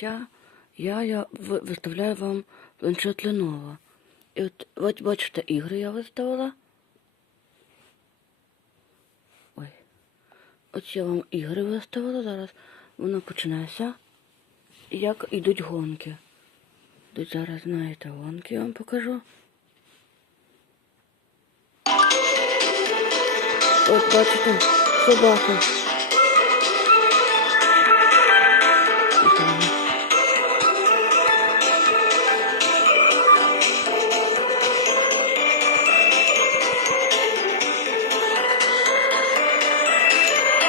Я, я, я виставляю вам планшет Lenovo. І от, от бачите, ігри я виставила. Ой. От я вам ігри виставила. Зараз воно почнеться. Як ідуть гонки. Йдуть зараз, знаєте, гонки я вам покажу. От бачите, собака.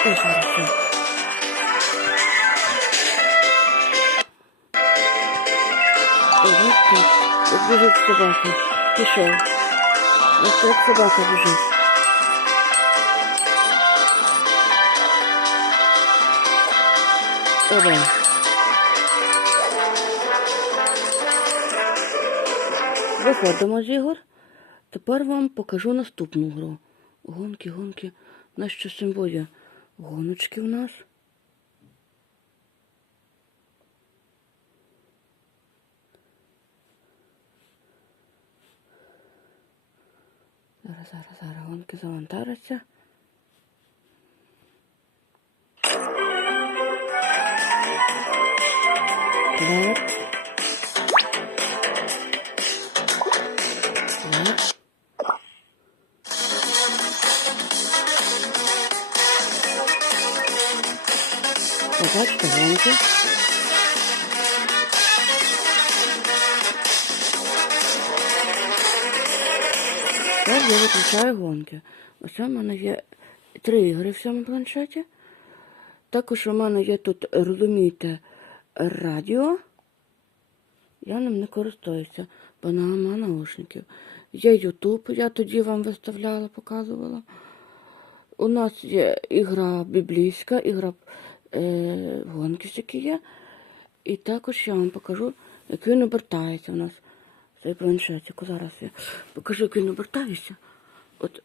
Все. Ой, бачите, собака. Пішов. Ось як собака біжить. Оба. Виходимо з ігор. Тепер вам покажу наступну гру. Гонки, гонки. У нас що цим буде? Гоночки у нас. Зараз, зараз, зараз гонки завантаряться. Так. Так. Гонки. Так, я виключаю гонки. Ось у мене є три ігри в цьому планшеті. Також у мене є тут, розумієте, радіо. Я ним не користуюся, бо нема наушників. Є Ютуб, я тоді вам виставляла, показувала. У нас є ігра біблійська, ігра е, гонки які є. І також я вам покажу, як він обертається у нас цей планшетик. Зараз я покажу, як він обертається. От